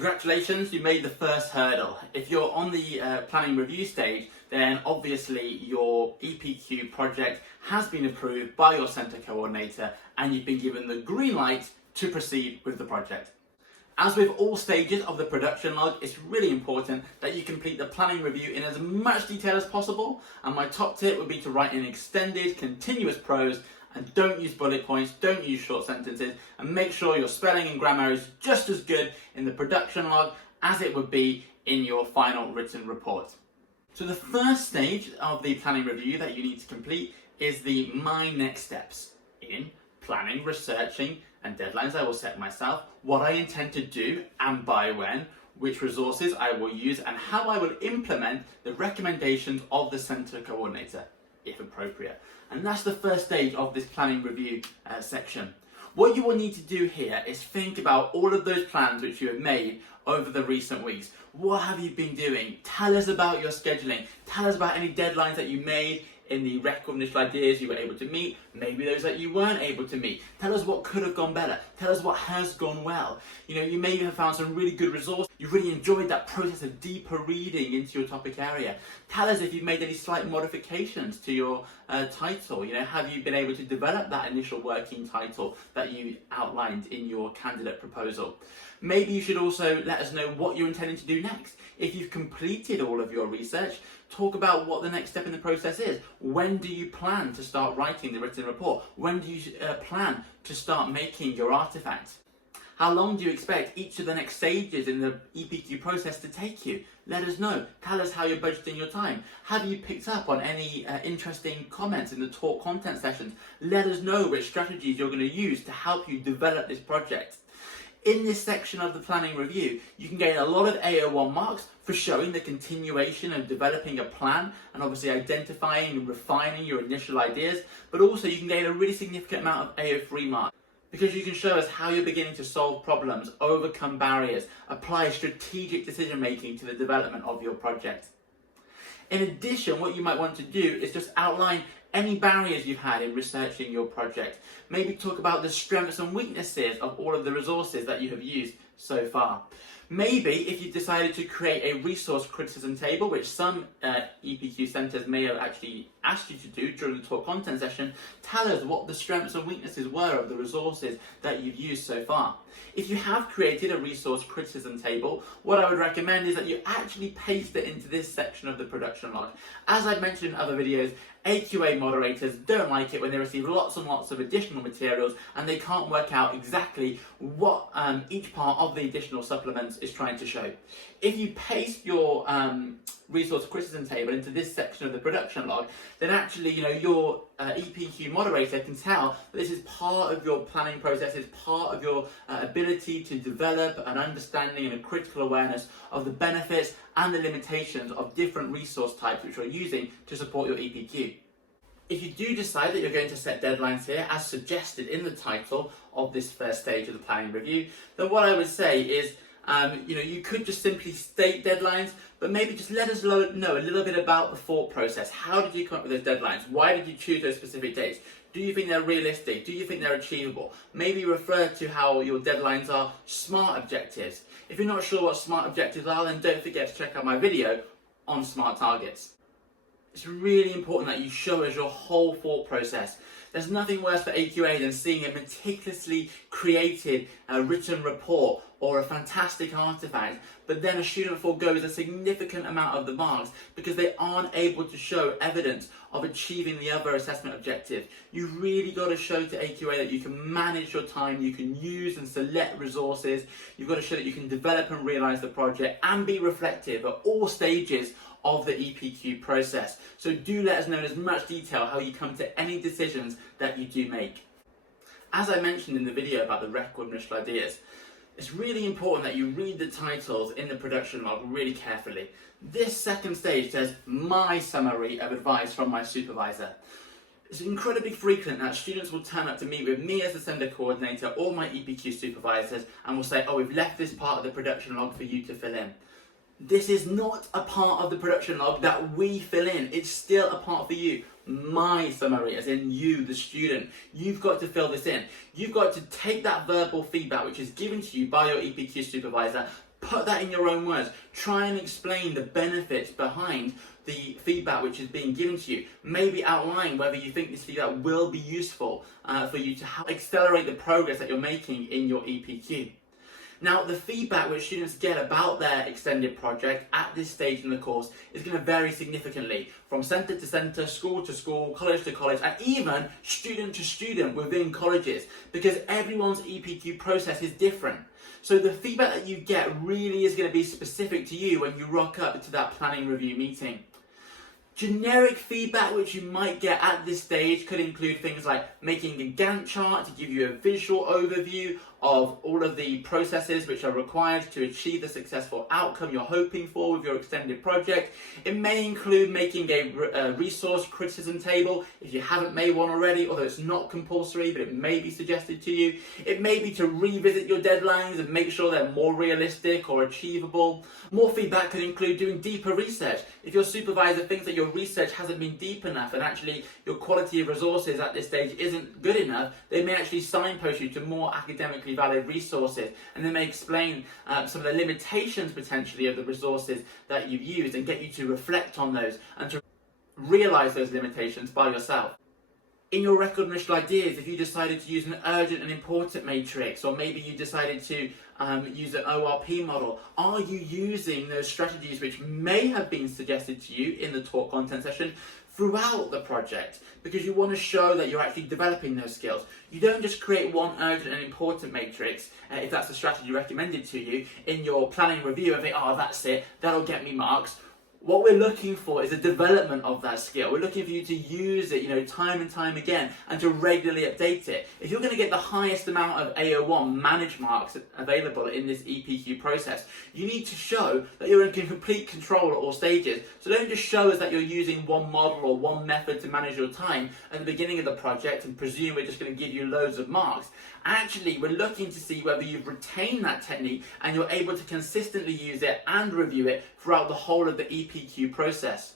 Congratulations, you made the first hurdle. If you're on the planning review stage, then obviously your EPQ project has been approved by your centre coordinator and you've been given the green light to proceed with the project. As with all stages of the production log, it's really important that you complete the planning review in as much detail as possible, and my top tip would be to write in extended, continuous prose and don't use bullet points, don't use short sentences, and make sure your spelling and grammar is just as good in the production log as it would be in your final written report. So the first stage of the planning review that you need to complete is the My Next Steps. In planning, researching, and deadlines I will set myself, what I intend to do and by when, which resources I will use, and how I will implement the recommendations of the centre coordinator, if appropriate. And that's the first stage of this planning review section. What you will need to do here is think about all of those plans which you have made over the recent weeks. What have you been doing? Tell us about your scheduling. Tell us about any deadlines that you made in the record of initial ideas you were able to meet, maybe those that you weren't able to meet. Tell us what could have gone better. Tell us what has gone well. You maybe have found some really good resources. You really enjoyed that process of deeper reading into your topic area. Tell us if you've made any slight modifications to your title. Have you been able to develop that initial working title that you outlined in your candidate proposal? Maybe you should also let us know what you're intending to do next. If you've completed all of your research, talk about what the next step in the process is. When do you plan to start writing the written report? When do you plan to start making your artifacts? How long do you expect each of the next stages in the EPQ process to take you? Let us know. Tell us how you're budgeting your time. Have you picked up on any interesting comments in the talk content sessions? Let us know which strategies you're going to use to help you develop this project. In this section of the planning review, you can gain a lot of AO1 marks for showing the continuation of developing a plan and obviously identifying and refining your initial ideas, but also you can gain a really significant amount of AO3 marks because you can show us how you're beginning to solve problems, overcome barriers, apply strategic decision making to the development of your project. In addition, what you might want to do is just outline any barriers you've had in researching your project. Maybe talk about the strengths and weaknesses of all of the resources that you have used so far. Maybe if you decided to create a resource criticism table, which some EPQ centres may have actually asked you to do during the talk content session, tell us what the strengths and weaknesses were of the resources that you've used so far. If you have created a resource criticism table, what I would recommend is that you actually paste it into this section of the production log. As I've mentioned in other videos, AQA moderators don't like it when they receive lots and lots of additional materials and they can't work out exactly what each part of the additional supplements is trying to show. If you paste your resource criticism table into this section of the production log, then actually your EPQ moderator can tell that this is part of your planning process, it's part of your ability to develop an understanding and a critical awareness of the benefits and the limitations of different resource types which you're using to support your EPQ. If you do decide that you're going to set deadlines here, as suggested in the title of this first stage of the planning review, then what I would say is you could just simply state deadlines, but maybe just let us know a little bit about the thought process. How did you come up with those deadlines? Why did you choose those specific dates? Do you think they're realistic? Do you think they're achievable? Maybe refer to how your deadlines are SMART objectives. If you're not sure what SMART objectives are, then don't forget to check out my video on SMART targets. It's really important that you show us your whole thought process. There's nothing worse for AQA than seeing a meticulously created written report or a fantastic artifact, but then a student forgoes a significant amount of the marks because they aren't able to show evidence of achieving the other assessment objective. You've really got to show to AQA that you can manage your time, you can use and select resources, you've got to show that you can develop and realise the project and be reflective at all stages of the EPQ process. So do let us know in as much detail how you come to any decisions that you do make. As I mentioned in the video about the record of initial ideas, it's really important that you read the titles in the production log really carefully. This second stage says, my summary of advice from my supervisor. It's incredibly frequent that students will turn up to meet with me as the centre coordinator or my EPQ supervisors and will say, oh, we've left this part of the production log for you to fill in. This is not a part of the production log that we fill in. It's still a part for you. My summary, as in you, the student. You've got to fill this in. You've got to take that verbal feedback which is given to you by your EPQ supervisor, put that in your own words. Try and explain the benefits behind the feedback which is being given to you. Maybe outline whether you think this feedback will be useful for you to help accelerate the progress that you're making in your EPQ. Now, the feedback which students get about their extended project at this stage in the course is going to vary significantly from centre to centre, school to school, college to college, and even student to student within colleges, because everyone's EPQ process is different. So the feedback that you get really is going to be specific to you when you rock up to that planning review meeting. Generic feedback which you might get at this stage could include things like making a Gantt chart to give you a visual overview of all of the processes which are required to achieve the successful outcome you're hoping for with your extended project. It may include making a resource criticism table if you haven't made one already, although it's not compulsory, but it may be suggested to you. It may be to revisit your deadlines and make sure they're more realistic or achievable. More feedback could include doing deeper research. If your supervisor thinks that your research hasn't been deep enough and actually your quality of resources at this stage isn't good enough, they may actually signpost you to more academically valid resources, and they may explain some of the limitations potentially of the resources that you've used and get you to reflect on those and to realise those limitations by yourself. In your record initial ideas, if you decided to use an urgent and important matrix, or maybe you decided to use an ORP model, are you using those strategies which may have been suggested to you in the talk content session throughout the project? Because you want to show that you're actually developing those skills. You don't just create one urgent and important matrix, if that's the strategy recommended to you, in your planning review and think, oh, that's it, that'll get me marks. What we're looking for is a development of that skill. We're looking for you to use it, time and time again, and to regularly update it. If you're going to get the highest amount of AO1 managed marks available in this EPQ process, you need to show that you're in complete control at all stages. So don't just show us that you're using one model or one method to manage your time at the beginning of the project and presume we're just going to give you loads of marks. Actually, we're looking to see whether you've retained that technique and you're able to consistently use it and review it throughout the whole of the EPQ process.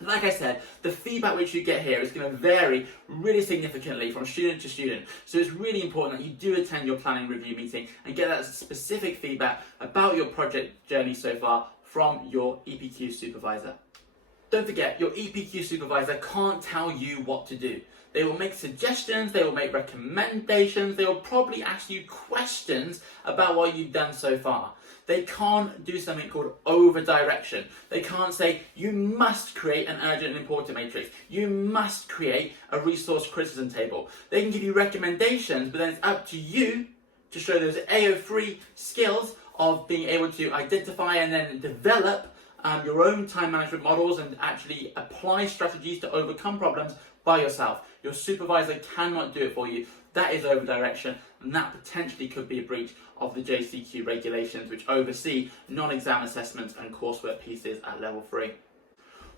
Like I said, the feedback which you get here is going to vary really significantly from student to student. So it's really important that you do attend your planning review meeting and get that specific feedback about your project journey so far from your EPQ supervisor. Don't forget, your EPQ supervisor can't tell you what to do. They will make suggestions, they will make recommendations, they will probably ask you questions about what you've done so far. They can't do something called over-direction. They can't say, you must create an urgent and important matrix. You must create a resource criticism table. They can give you recommendations, but then it's up to you to show those AO3 skills of being able to identify and then develop your own time management models and actually apply strategies to overcome problems by yourself. Your supervisor cannot do it for you. That is over-direction, and that potentially could be a breach of the JCQ regulations, which oversee non-exam assessments and coursework pieces at level 3.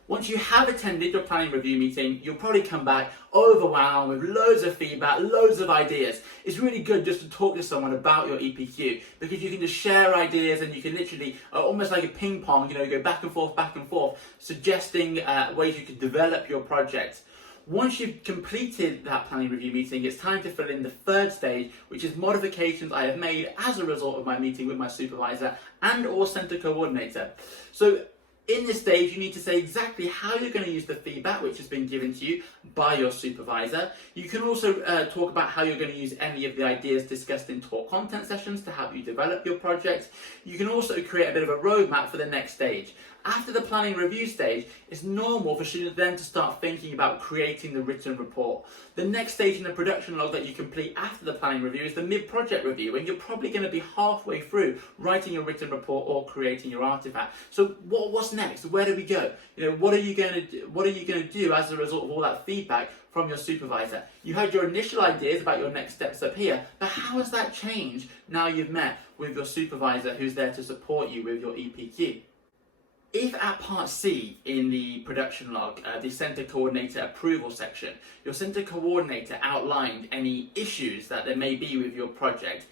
Once you have attended your planning review meeting, you'll probably come back overwhelmed with loads of feedback, loads of ideas. It's really good just to talk to someone about your EPQ, because you can just share ideas and you can literally, almost like a ping pong, go back and forth, suggesting ways you could develop your project. Once you've completed that planning review meeting, it's time to fill in the third stage, which is modifications I have made as a result of my meeting with my supervisor and or centre coordinator. So in this stage, you need to say exactly how you're going to use the feedback which has been given to you by your supervisor. You can also talk about how you're going to use any of the ideas discussed in talk content sessions to help you develop your project. You can also create a bit of a roadmap for the next stage. After the planning review stage, it's normal for students then to start thinking about creating the written report. The next stage in the production log that you complete after the planning review is the mid-project review, when you're probably going to be halfway through writing your written report or creating your artifact. So what's next? Where do we go? What are you going to do as a result of all that feedback from your supervisor? You had your initial ideas about your next steps up here, but how has that changed now you've met with your supervisor who's there to support you with your EPQ? If at part C in the production log, the centre coordinator approval section, your centre coordinator outlined any issues that there may be with your project,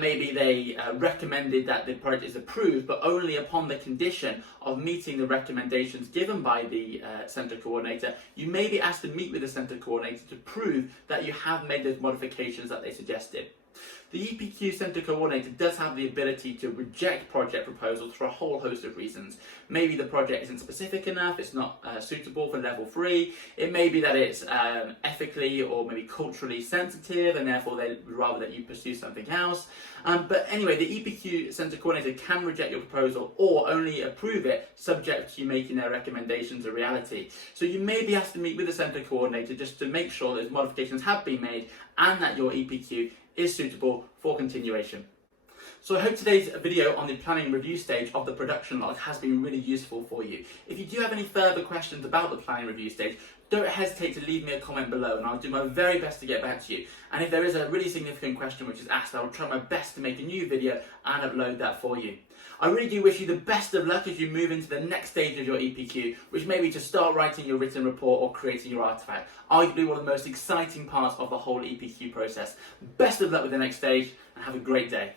maybe they recommended that the project is approved, but only upon the condition of meeting the recommendations given by the centre coordinator, you may be asked to meet with the centre coordinator to prove that you have made those modifications that they suggested. The EPQ Centre Coordinator does have the ability to reject project proposals for a whole host of reasons. Maybe the project isn't specific enough, it's not suitable for level 3, it may be that it's ethically or maybe culturally sensitive and therefore they would rather that you pursue something else. But anyway, the EPQ Centre Coordinator can reject your proposal or only approve it subject to you making their recommendations a reality. So you may be asked to meet with the Centre Coordinator just to make sure those modifications have been made and that your EPQ is suitable for continuation. So I hope today's video on the planning review stage of the production log has been really useful for you. If you do have any further questions about the planning review stage, don't hesitate to leave me a comment below and I'll do my very best to get back to you. And if there is a really significant question which is asked, I will try my best to make a new video and upload that for you. I really do wish you the best of luck as you move into the next stage of your EPQ, which may be to start writing your written report or creating your artifact. Arguably one of the most exciting parts of the whole EPQ process. Best of luck with the next stage and have a great day.